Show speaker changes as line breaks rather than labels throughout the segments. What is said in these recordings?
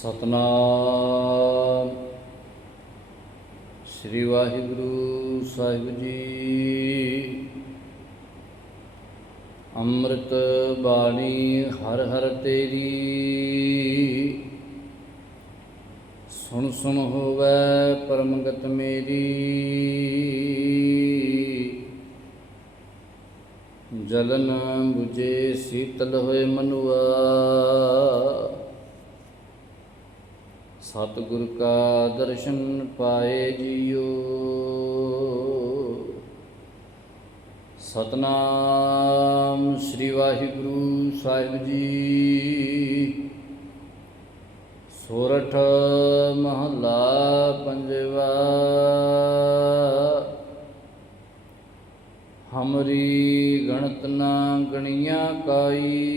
ਸਤਨਾਮ। ਸ੍ਰੀ ਵਾਹਿਗੁਰੂ ਸਾਹਿਬ ਜੀ। ਅੰਮ੍ਰਿਤ ਬਾਣੀ ਹਰ ਹਰ ਤੇਰੀ। ਸੁਣ ਸੁਣ ਹੋਵੇ ਪਰਮਗਤ ਮੇਰੀ। ਜਲਨ 부ਜੇ ਸੀਤਲ ਹੋਏ ਮਨੁਆ। ਸਤਿਗੁਰ ਕਾ ਦਰਸ਼ਨ ਪਾਏ ਜੀਓ। ਸਤਨਾਮ ਸ੍ਰੀ ਵਾਹਿਗੁਰੂ ਸਾਹਿਬ ਜੀ। ਸੋਰਠ ਮਹੱਲਾ ਪੰਜਵਾ। ਹਮਰੀ ਗਣਤ ਨਾ ਗਣੀਆਂ ਕਾਈ।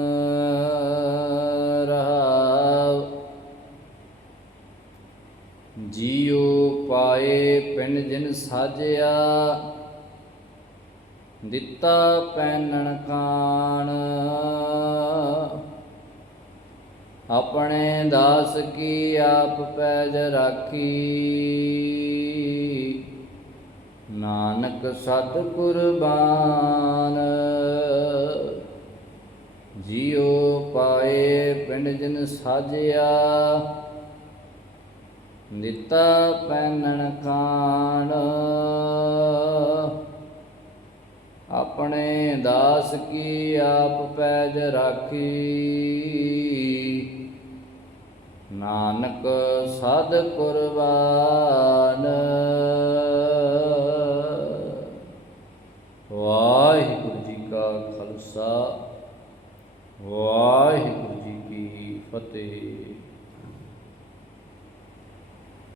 ਪਾਏ ਪਿੰਡ ਜਿਨ ਸਾਜਿਆ, ਦਿੱਤਾ ਪੈਨਣ ਕਾਣ। ਆਪਣੇ ਦਾਸ ਕੀ ਆਪ ਪੈਜ ਰਾਖੀ? ਨਾਨਕ ਸਤ ਕੁਰਬਾਨ। ਜੀਉ ਪਾਏ ਪਿੰਡ ਜਿਨ ਸਾਜਿਆ ਦਿੱਤਾ ਪੈਨਣ ਕਾਣ। ਆਪਣੇ ਦਾਸ ਕੀ ਆਪ ਪੈਜ ਰਾਖੀ। ਨਾਨਕ ਸਦ ਕੁਰਬਾਨ। ਵਾਹਿਗੁਰੂ ਜੀ ਕਾ ਖਾਲਸਾ। ਵਾਹਿਗੁਰੂ ਜੀ ਕੀ ਫਤਿਹ।